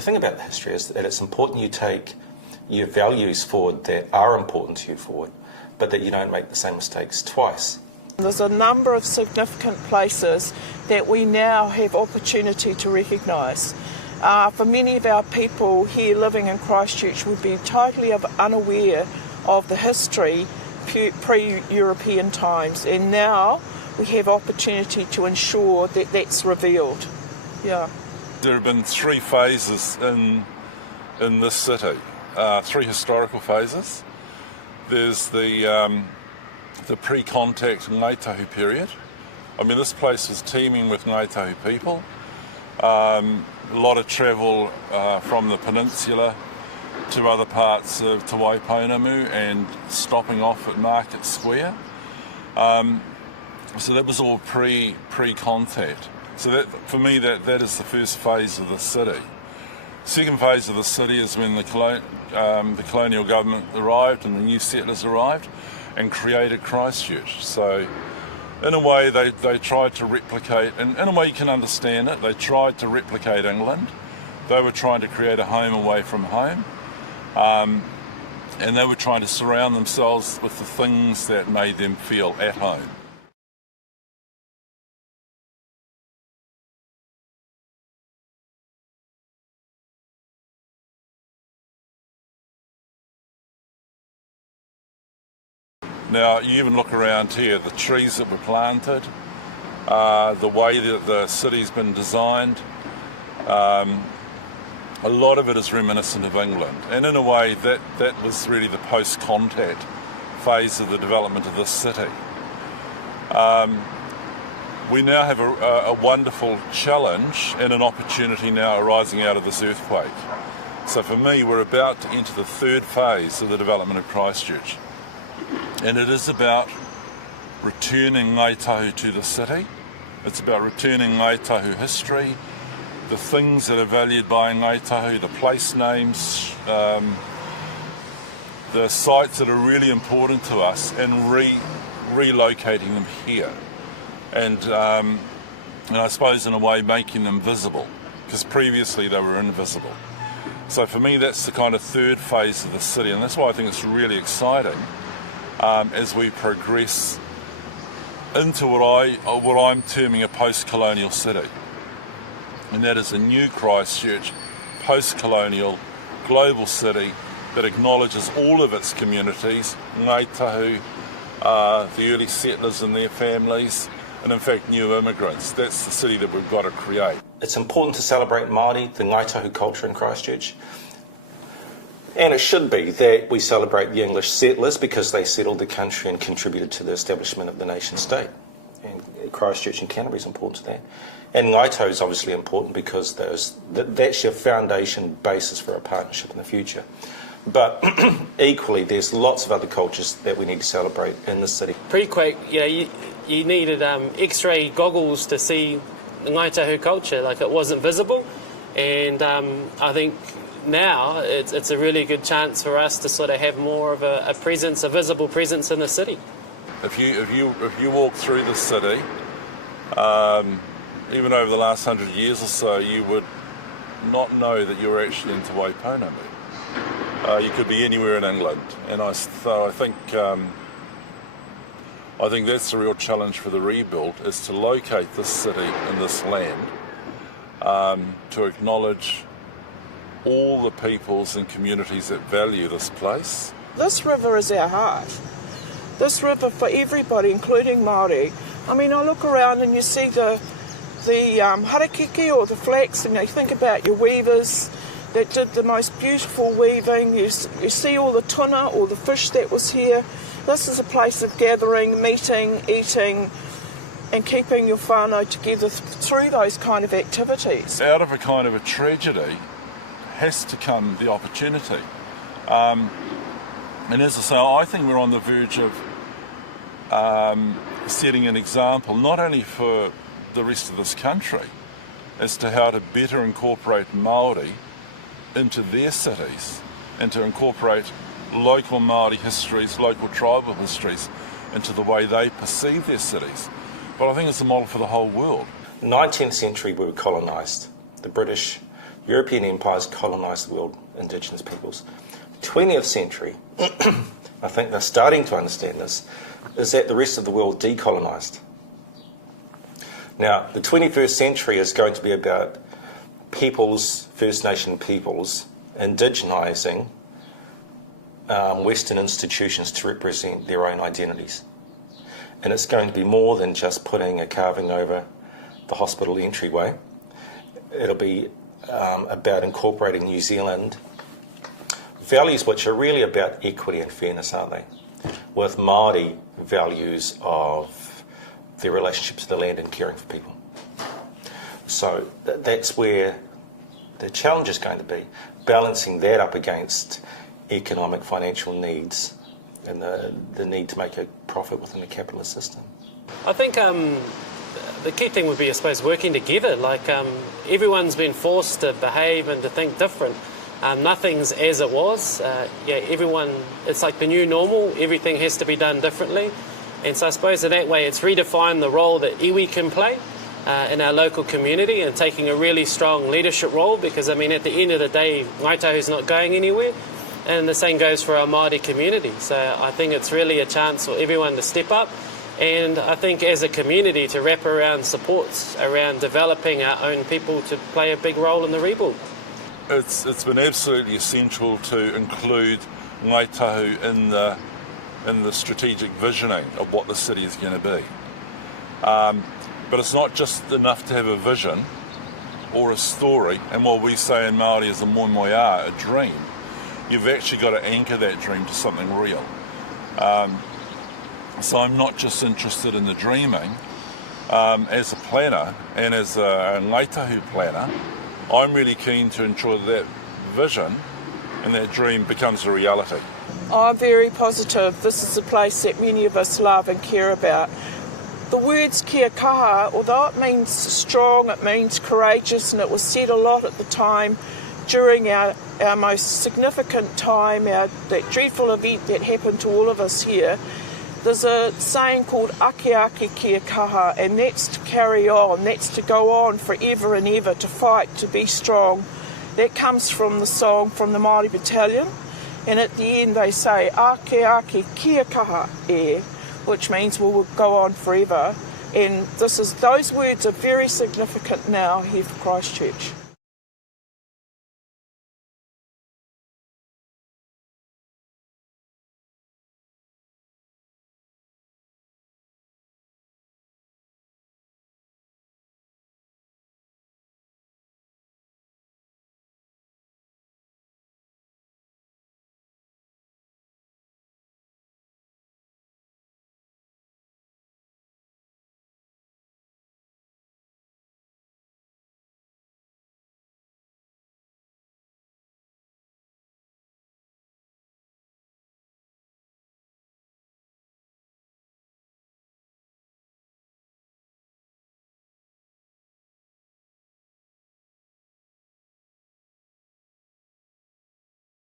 The thing about the history is that it's important you take your values forward that are important to you forward, but that you don't make the same mistakes twice. There's a number of significant places that we now have opportunity to recognise. For many of our people here living in Christchurch would be totally unaware of the history pre-European times, and now we have opportunity to ensure that that's revealed. Yeah. There have been 3 phases in this city, 3 historical phases. There's the pre-contact Ngāi Tahu period. I mean, this place was teeming with Ngāi Tahu people. A lot of travel from the peninsula to other parts of Te Waipounamu and stopping off at Market Square. So that was all pre-contact. So that, for me, that is the first phase of the city. Second phase of the city is when the colonial government arrived and the new settlers arrived and created Christchurch. So in a way they tried to replicate, and in a way you can understand it, they tried to replicate England. They were trying to create a home away from home, and they were trying to surround themselves with the things that made them feel at home. Now, you even look around here, the trees that were planted, the way that the city's been designed, a lot of it is reminiscent of England. And in a way, that was really the post-contact phase of the development of this city. We now have a wonderful challenge and an opportunity now arising out of this earthquake. So for me, we're about to enter the 3rd phase of the development of Christchurch. And it is about returning Ngāi Tahu to the city. It's about returning Ngāi Tahu history, the things that are valued by Ngāi Tahu, the place names, the sites that are really important to us, and relocating them here. And I suppose in a way making them visible, because previously they were invisible. So for me, that's the kind of 3rd phase of the city, and that's why I think it's really exciting. As we progress into what I'm terming a post-colonial city. And that is a new Christchurch, post-colonial, global city that acknowledges all of its communities, Ngāi Tahu, the early settlers and their families, and in fact new immigrants. That's the city that we've got to create. It's important to celebrate Māori, the Ngāi Tahu culture in Christchurch. And it should be that we celebrate the English settlers because they settled the country and contributed to the establishment of the nation state. And Christchurch and Canterbury is important to that. And Ngāi Tahu is obviously important because that's your foundation basis for a partnership in the future. But equally, there's lots of other cultures that we need to celebrate in this city. Pre-quake, you needed X-ray goggles to see the Ngāi Tahu culture, like it wasn't visible. And I think now it's a really good chance for us to sort of have more of a presence, a visible presence in the city. If you walk through the city, even over the last 100 years or so, you would not know that you're actually in Te Waipounamu. You could be anywhere in England, and I think that's the real challenge for the rebuild, is to locate this city and this land, to acknowledge all the peoples and communities that value this place. This river is our heart. This river for everybody, including Māori. I mean, I look around and you see the harakeke or the flax, and you think about your weavers that did the most beautiful weaving. You see all the tuna, all the fish that was here. This is a place of gathering, meeting, eating, and keeping your whānau together through those kind of activities. Out of a kind of a tragedy has to come the opportunity. And as I say, I think we're on the verge of setting an example, not only for the rest of this country, as to how to better incorporate Māori into their cities and to incorporate local Māori histories, local tribal histories into the way they perceive their cities. But I think it's a model for the whole world. 19th century we were colonised. The British, European empires colonised the world, indigenous peoples. 20th century, I think they're starting to understand this, is that the rest of the world decolonised. Now, the 21st century is going to be about peoples, First Nation peoples, indigenising Western institutions to represent their own identities. And it's going to be more than just putting a carving over the hospital entryway. It'll be about incorporating New Zealand values which are really about equity and fairness, aren't they? With Māori values of their relationship to the land and caring for people. So that's where the challenge is going to be, balancing that up against economic, financial needs and the need to make a profit within the capitalist system. I think the key thing would be, I suppose, working together. Like everyone's been forced to behave and to think different. Nothing's as it was. Everyone, it's like the new normal. Everything has to be done differently. And so I suppose in that way it's redefined the role that iwi can play in our local community and taking a really strong leadership role, because I mean at the end of the day Ngaitahu's not going anywhere, and the same goes for our Māori community. So I think it's really a chance for everyone to step up, and I think as a community to wrap around supports around developing our own people to play a big role in the rebuild. It's been absolutely essential to include Ngaitahu in the strategic visioning of what the city is going to be. But it's not just enough to have a vision or a story, and what we say in Māori is a moimoia, a dream. You've actually got to anchor that dream to something real. So I'm not just interested in the dreaming. As a planner and as a Ngaitahu planner, I'm really keen to ensure that vision and that dream becomes a reality. I'm very positive. This is a place that many of us love and care about. The words kia kaha, although it means strong, it means courageous, and it was said a lot at the time during our most significant time, that dreadful event that happened to all of us here. There's a saying called ake ake kia kaha, and that's to carry on, that's to go on forever and ever, to fight, to be strong. That comes from the song from the Māori Battalion, and at the end they say ake ake kia kaha e, which means we'll go on forever. And those words are very significant now here for Christchurch.